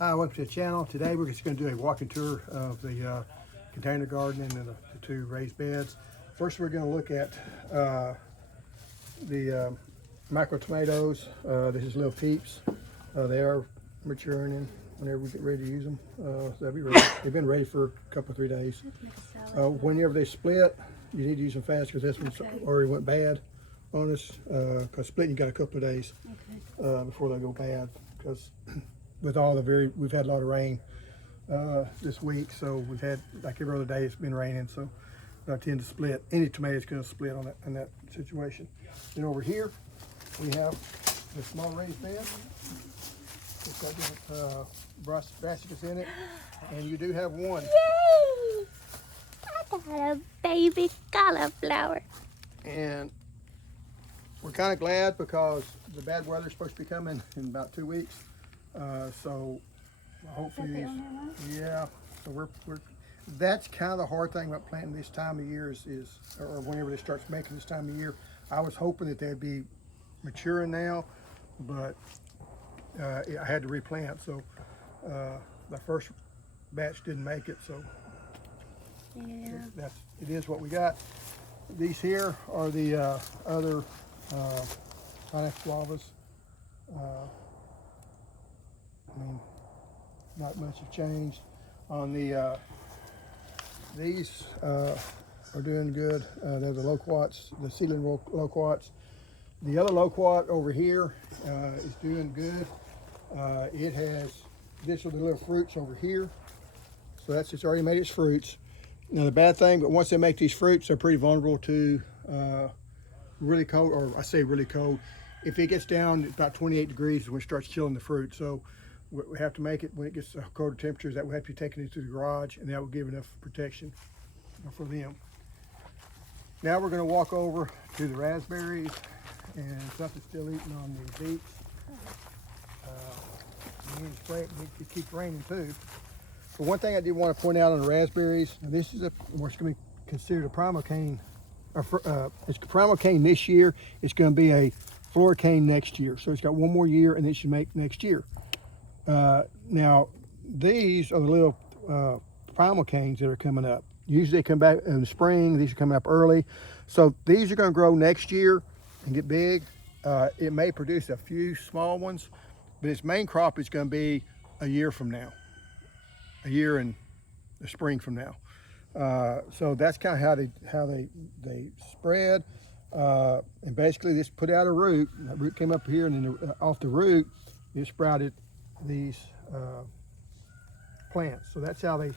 Hi, welcome to the channel. Today we're just going to do a walking tour of the container garden and the two raised beds. First we're going to look at the micro tomatoes. This is little peeps. They are maturing and whenever we get ready to use them, they'll be ready. They've been ready for a couple, 3 days. Whenever they split, you need to use them fast because this one's already went bad on us. Because splitting, you got a couple of days before they go bad. Because with all the we've had a lot of rain this week, so we've had, like every other day, it's been raining, so I tend to split. Any tomato's going to split on that in that situation. Then over here we have the small raised bed. It's got different brassicas in it, and you do have one. Yay! I got a baby cauliflower. And we're kind of glad because the bad weather's supposed to be coming in about 2 weeks. So hopefully, yeah. So we're that's kind of the hard thing about planting this time of year is or whenever they start making this time of year. I was hoping that they'd be maturing now, but I had to replant. So the first batch didn't make it. So Yeah. it is what we got. These here are the other pineapple guavas. I mean, not much has changed on the these are doing good. They're the loquats, the seedling loquats. The other loquat over here is doing good. It has this are the little fruits over here, so it's already made its fruits. Now the bad thing, but once they make these fruits, they're pretty vulnerable to really cold, or I say really cold. If it gets down about 28 degrees, when it starts chilling the fruit. So we have to make it when it gets colder temperatures. That will have to be taken into the garage, and that will give enough protection for them. Now we're going to walk over to the raspberries, and something's still eating on the beets. You need to spray it, and it keeps raining too. But one thing I did want to point out on the raspberries, and this is what's going to be considered a primocane. It's primocane this year. It's going to be a floricane next year. So it's got one more year, and it should make next year. Now, these are the little primocanes that are coming up. Usually they come back in the spring. These are coming up early. So these are going to grow next year and get big. It may produce a few small ones, but its main crop is going to be a year from now, a year and the spring from now. So that's kind of how they spread. And basically this put out a root. That root came up here, and then off the root, it sprouted these plants. So that's how they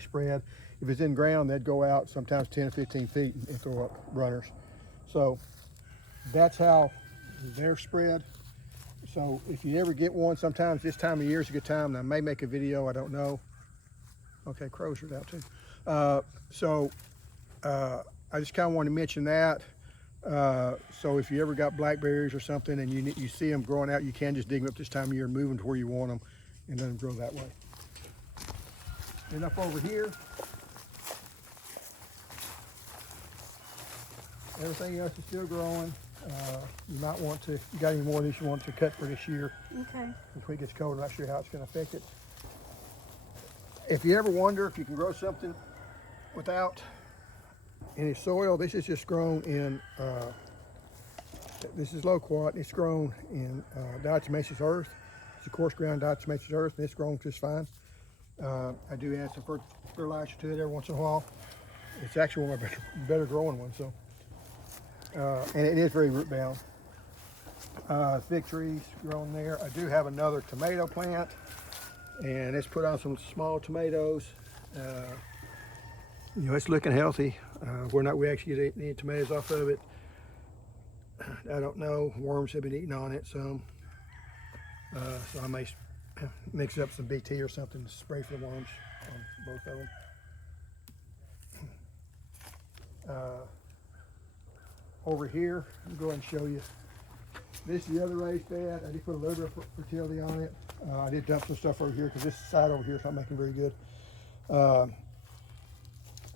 spread. If it's in ground, they'd go out sometimes 10 or 15 feet and throw up runners. So that's how they're spread. So if you ever get one, sometimes this time of year is a good time. And I may make a video, I don't know. Okay, crows are out too. I just kind of wanted to mention that. So if you ever got blackberries or something and you see them growing out, you can just dig them up this time of year and move them to where you want them and let them grow that way. And up over here, everything else is still growing. You might want to, if you got any more of these you want to cut for this year. Okay. When it gets cold, I'm not sure how it's going to affect it. If you ever wonder if you can grow something without any soil, this is just grown in, this is loquat. It's grown in diatomaceous earth. It's a coarse ground diatomaceous earth, and it's grown just fine. I do add some fertilizer to it every once in a while. It's actually one of my better growing ones. So, and it is very root bound. Fig trees growing there. I do have another tomato plant, and it's put on some small tomatoes. You know, it's looking healthy. We actually get any tomatoes off of it. I don't know. Worms have been eating on it some. So I may mix up some BT or something to spray for the worms on both of them. Over here, I'll go ahead and show you. This is the other raised bed. I did put a little bit of fertility on it. I did dump some stuff over here because this side over here is not making very good.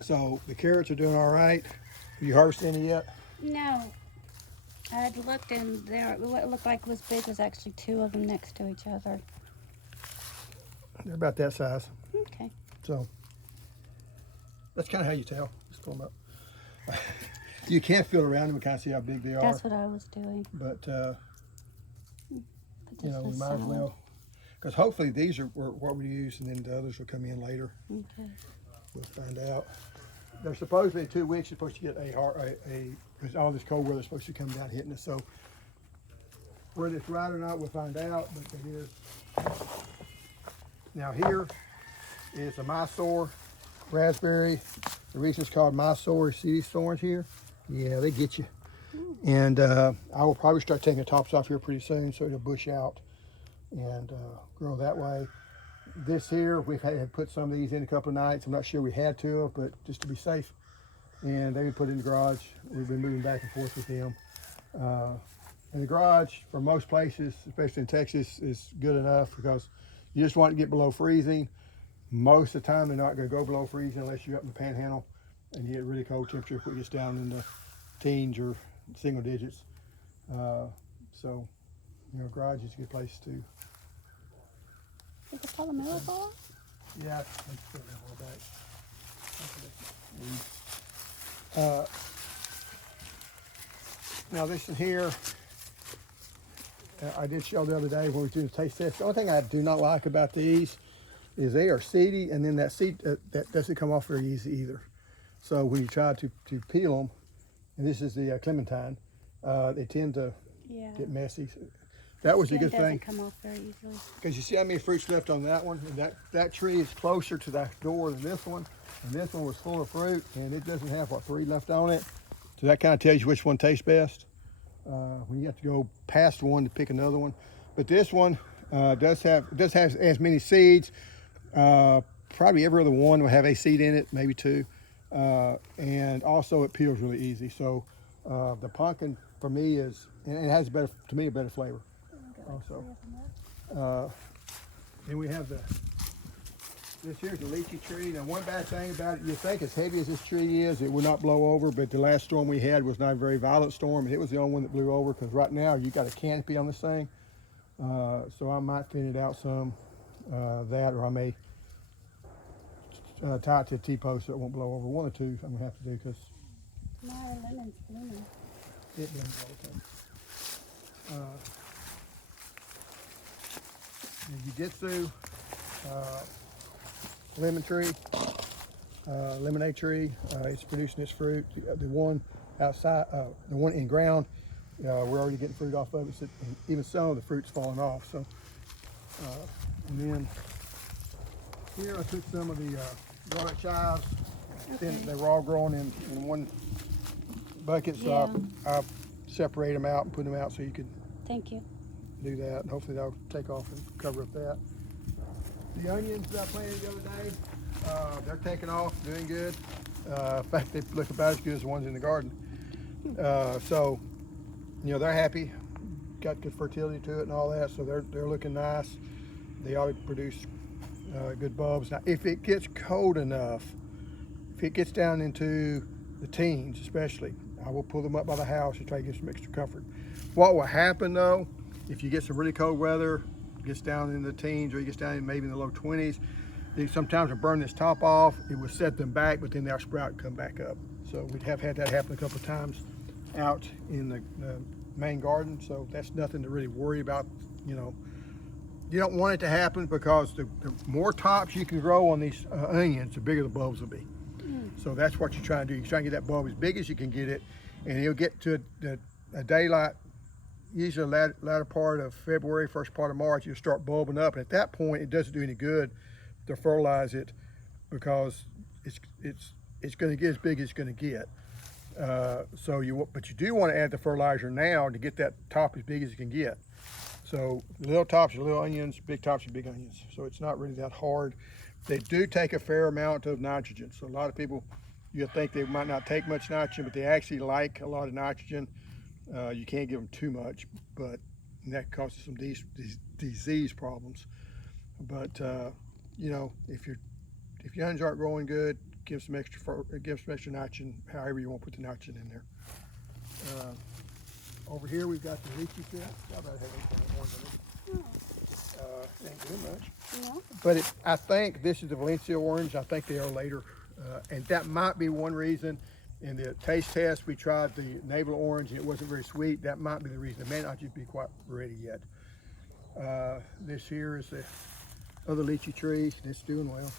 So the carrots are doing all right. Have you harvested any yet? No. I had looked in there. What it looked like was big was actually two of them next to each other. They're about that size. Okay. So that's kind of how you tell. Just pull them up. You can't feel around them and kind of see how big they are. That's what I was doing. But Put you this know, we in might as salad. well, because hopefully these are what we use, and then the others will come in later. Okay. We'll find out. They're supposed to be 2 weeks. You're supposed to get because all this cold weather is supposed to come down hitting us. So whether it's right or not, we'll find out. But it is. Now here is a Mysore raspberry. The reason it's called Mysore is see these thorns here? Yeah, they get you. And I will probably start taking the tops off here pretty soon so it'll bush out and grow that way. This here, we've had put some of these in a couple of nights. I'm not sure we had to, but just to be safe. And they've been put in the garage. We've been moving back and forth with them. And the garage, for most places, especially in Texas, is good enough because you just want to get below freezing. Most of the time, they're not going to go below freezing unless you're up in the panhandle and you get really cold temperature if it gets down in the teens or single digits. So, you know, garage is a good place to. Is the palomilla fall? Yeah, let's put that all back. Now this in here, I did show the other day when we did the taste test. The only thing I do not like about these is they are seedy, and then that seed that doesn't come off very easy either. So when you try to peel them, and this is the clementine, they tend to get messy. That was a good thing. It doesn't come off very easily. Because you see how many fruits left on that one? And that tree is closer to that door than this one. And this one was full of fruit, and it doesn't have, 3 left on it. So that kind of tells you which one tastes best. When you have to go past one to pick another one. But this one does have as many seeds. Probably every other one will have a seed in it, maybe 2. And also it peels really easy. So the pumpkin for me is, and it has a better flavor. Also, then we have this here's a lychee tree. Now, one bad thing about it, you think as heavy as this tree is, it will not blow over, but the last storm we had was not a very violent storm, and it was the only one that blew over, because right now you got a canopy on this thing. So I might thin it out some, that, or I may tie it to a T-post so it won't blow over. One or two I'm gonna have to do, because My lemon's blooming. it blooms all the time. As you get through lemon tree, lemonade tree, it's producing its fruit. The one outside, the one in ground, we're already getting fruit off of it. So, and even some of the fruit's falling off. So, and then here I took some of the walnut chives. Okay. They were all growing in one bucket, so I separate them out and put them out so you could Thank you. do that, and hopefully that'll take off and cover up that. The onions that I planted the other day, they're taking off, doing good. In fact, they look about as good as the ones in the garden. So, you know, they're happy, got good fertility to it and all that, so they're looking nice. They ought to produce good bulbs. Now, if it gets cold enough, if it gets down into the teens especially, I will pull them up by the house to try to give some extra comfort. What will happen though, if you get some really cold weather, it gets down in the teens or it gets down in maybe in the low 20s, they sometimes will burn this top off, it will set them back, but then they'll sprout and come back up. So we have had that happen a couple of times out in the main garden, so that's nothing to really worry about. You know, you don't want it to happen, because the more tops you can grow on these onions, the bigger the bulbs will be. So that's what you're trying to do. You're trying to get that bulb as big as you can get it, and it'll get to a daylight, usually latter part of February, first part of March, you'll start bulbing up. And at that point, it doesn't do any good to fertilize it, because it's going to get as big as it's going to get. But you do want to add the fertilizer now to get that top as big as you can get. So little tops are little onions, big tops are big onions. So it's not really that hard. They do take a fair amount of nitrogen. So a lot of people, you think they might not take much nitrogen, but they actually like a lot of nitrogen. You can't give them too much, but that causes some disease problems. But you know, if your onions aren't growing good, give some extra nitrogen, however you want to put the nitrogen in there. Over here we've got the lychee tree. I about have anything orange on it. Ain't doing much. No? But I think this is the Valencia orange. I think they are later. And that might be one reason. In the taste test, we tried the navel orange and it wasn't very sweet. That might be the reason. It may not just be quite ready yet. This here is the other lychee tree. It's doing well.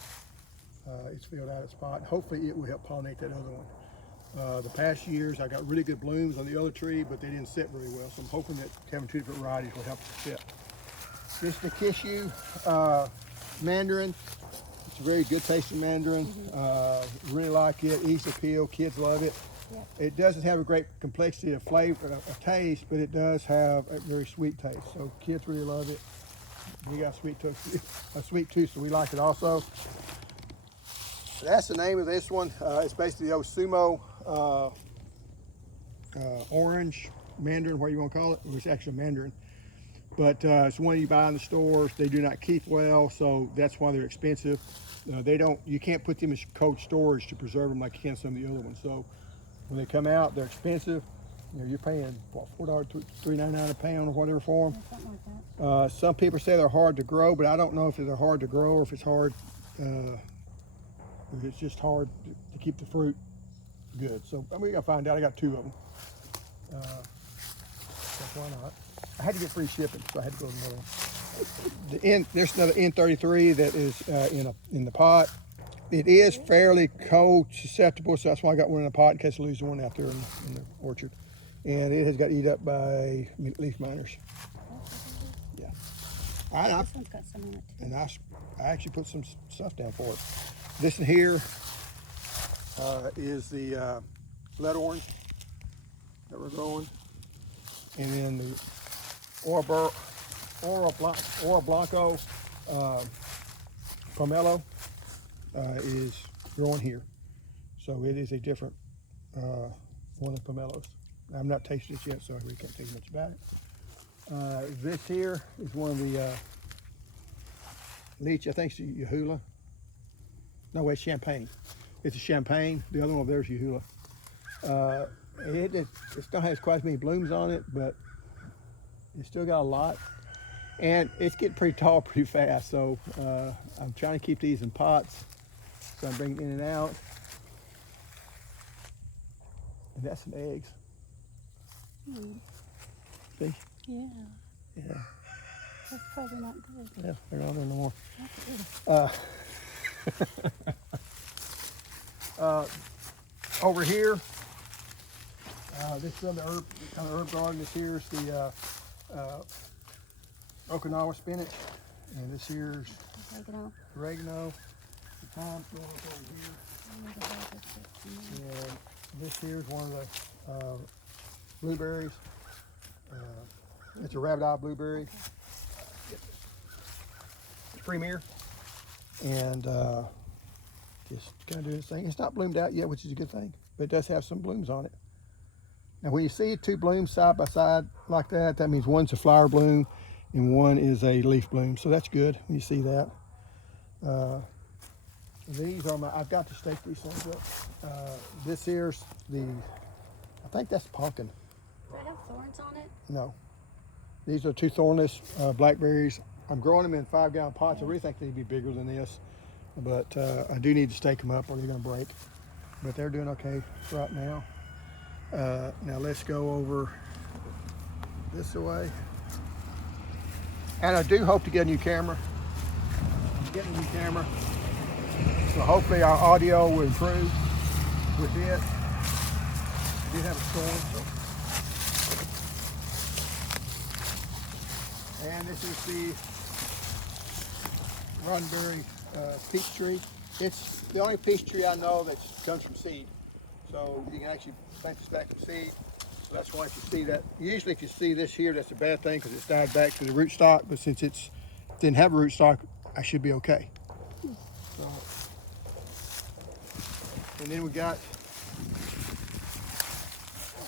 It's filled out its pot. Hopefully it will help pollinate that other one. The past years I got really good blooms on the other tree, but they didn't sit very well. So I'm hoping that having two different varieties will help it sit. This is the Kishu mandarin. It's a very good tasting mandarin. Really like it, easy to peel, kids love it. Yep. It doesn't have a great complexity of flavor, of taste, but it does have a very sweet taste. So kids really love it. We got a sweet tooth, so we like it also. That's the name of this one. It's basically the old sumo orange mandarin, what you want to call it. It's actually a mandarin. But it's one you buy in the stores. They do not keep well, so that's why they're expensive. You can't put them in cold storage to preserve them like you can some of the other ones. So when they come out, they're expensive. You're paying what, $4, $3.99 a pound or whatever for them. Something like that. Some people say they're hard to grow, but I don't know if they're hard to grow or if it's hard. If it's just hard to keep the fruit good. So we're gonna find out. I got two of them. So why not? I had to get free shipping, so I had to go to another one. There's another N33 that is in the pot. It is fairly cold susceptible, so that's why I got one in the pot in case I lose one out there in the orchard. And it has got eat up by leaf miners. Yeah. This one's got some in it too. And I actually put some stuff down for it. This in here is the lead orange that we're growing. And then the Oro Blanco pomelo is growing here. So it is a different one of the pomelos. I've not tasted this yet, so I really can't tell you much about it. This here is one of the lychee, I think it's Yahula. No, it's champagne. It's a champagne. The other one over there is Yahula. It still has quite as many blooms on it, but it's still got a lot. And it's getting pretty tall pretty fast, so I'm trying to keep these in pots. So I'm bringing in and out. And that's some eggs. See? Yeah. Yeah. That's probably not good. Yeah, they're not there no more. Over here, this is the herb garden. This here is the Okinawa spinach, and this here's oregano. The thyme's going up over here, and this here's one of the blueberries. It's a rabbit-eye blueberry. It's premier, and just kind of doing its thing. It's not bloomed out yet, which is a good thing, but it does have some blooms on it. Now, when you see two blooms side by side like that, that means one's a flower bloom and one is a leaf bloom. So that's good when you see that. These are I've got to stake these things up. This here's I think that's pumpkin. Do I have thorns on it? No. These are two thornless blackberries. I'm growing them in 5-gallon pots. I really think they'd be bigger than this, but I do need to stake them up or they're gonna break. But they're doing okay right now. Now let's go over this way. And I do hope to get a new camera. I'm getting a new camera. So hopefully our audio will improve with it. We did have a storm, so. And this is the Raspberry peach tree. It's the only peach tree I know that comes from seed. So you can actually plant the stack of seed. So that's why if you see that, usually if you see this here, that's a bad thing because it's died back to the rootstock. But since it didn't have a rootstock, I should be okay. So, and then we got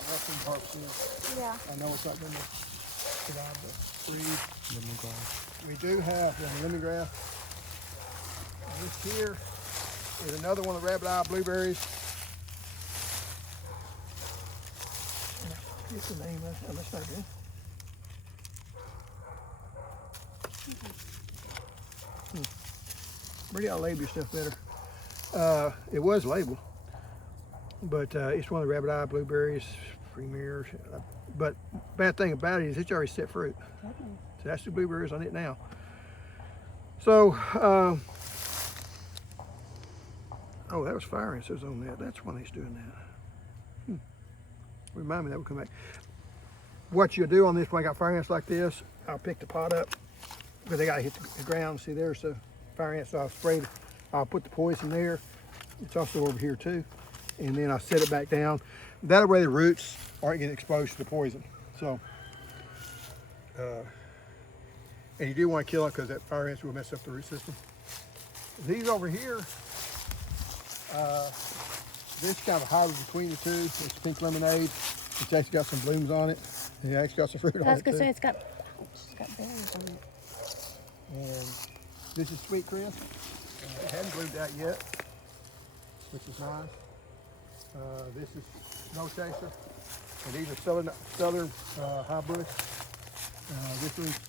mushroom harvest. Yeah. I know it's not going to survive the freeze. Lemongrass. We do have lemongrass. This here is another one of the rabbit-eye blueberries. What's the name of it? Oh, that's not good. Maybe I'll label your stuff better. It was labeled, but it's one of the rabbit eye blueberries, premiers. But bad thing about it is it's already set fruit. Goodness. So that's the blueberries on it now. So, oh, that was fire ants on that. That's why he's doing that. Remind me that would come back. What you'll do on this when I got fire ants like this, I'll pick the pot up because they gotta hit the ground. See, there's the fire ants. So I'll put the poison there. It's also over here too. And then I set it back down. That way the roots aren't getting exposed to the poison. So, and you do want to kill it because that fire ants will mess up the root system. These over here, this is kind of a hybrid between the two. It's pink lemonade. It's actually got some blooms on it. And it actually got some fruit on it. I was too. gonna say it's got berries on it. And this is Sweet Chris. It hasn't bloomed out yet, which is nice. This is No Chaser. And these are Southern High Bush. This one's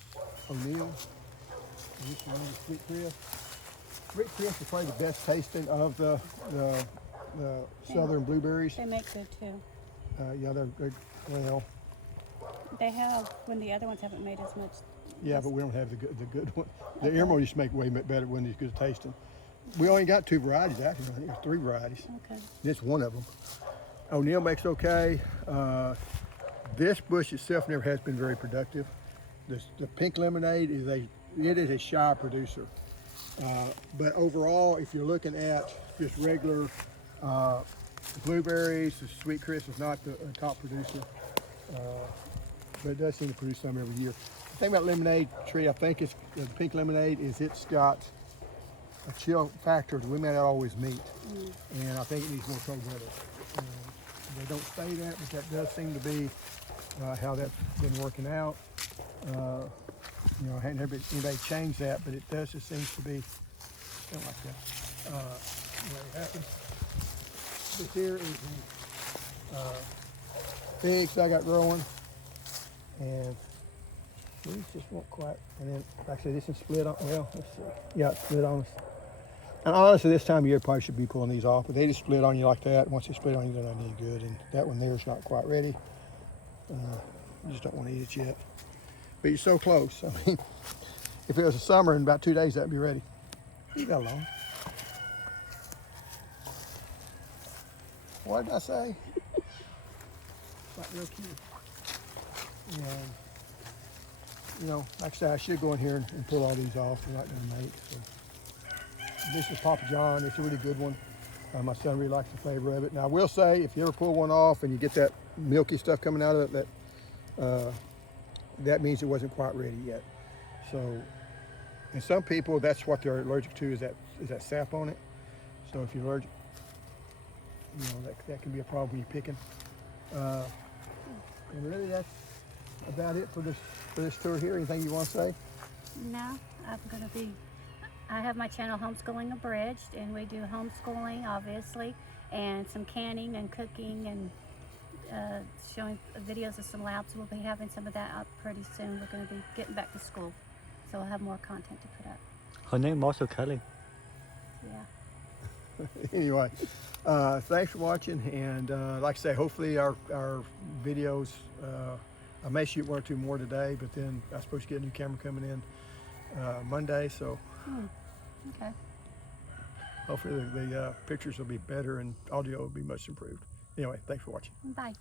O'Neill. And this one is Sweet Chris. Sweet Chris is probably the best tasting of the Southern blueberries. They make good too. Yeah, they're good. Well, They have when the other ones haven't made as much. yeah, but we don't have the good one. The Emerald used to make way better when it's good tasting. We only got 2 varieties actually. I think there's 3 varieties. Okay. This one of them. O'Neill makes okay. This bush itself never has been very productive. The pink lemonade is a shy producer. But overall, if you're looking at just regular blueberries, the Sweet Chris is not the top producer. But it does seem to produce some every year. The thing about lemonade tree, I think it's the pink lemonade, is it's got a chill factor that we may not always meet. And I think it needs more cold weather. They don't say that, but that does seem to be how that's been working out. You know, I hadn't heard anybody change that, but it does just seems to be something like that. What happens. This here is the figs I got growing, and these just won't quite. And then, like I said, this is split on. Well, let's see. Yeah, it's split on us. And honestly, this time of year probably should be pulling these off, but they just split on you like that. Once they split on you, they're not any good. And that one there is not quite ready. You just don't want to eat it yet. But you're so close. I mean, if it was a summer, in about 2 days, that'd be ready. You got long. What did I say? Not real cute. And, you know, like I said, I should go in here and pull all these off. They're not going to make. So. This is Papa John. It's a really good one. My son really likes the flavor of it. Now, I will say, if you ever pull one off and you get that milky stuff coming out of it, that means it wasn't quite ready yet. So, and some people, that's what they're allergic to, is that sap on it. So if you're allergic, you know, that can be a problem when you're picking. And really, that's about it for this tour here. Anything you want to say? No, I have my channel Homeschooling Abridged, and we do homeschooling, obviously, and some canning and cooking and showing videos of some labs. We'll be having some of that up pretty soon. We're going to be getting back to school, so we'll have more content to put up. Her name also Kelly. Yeah. Anyway, thanks for watching, and like I say, hopefully our videos, I may shoot 1 or 2 more today, but then I'm supposed to get a new camera coming in Monday, so Okay. hopefully the pictures will be better and audio will be much improved. Anyway, thanks for watching. Bye.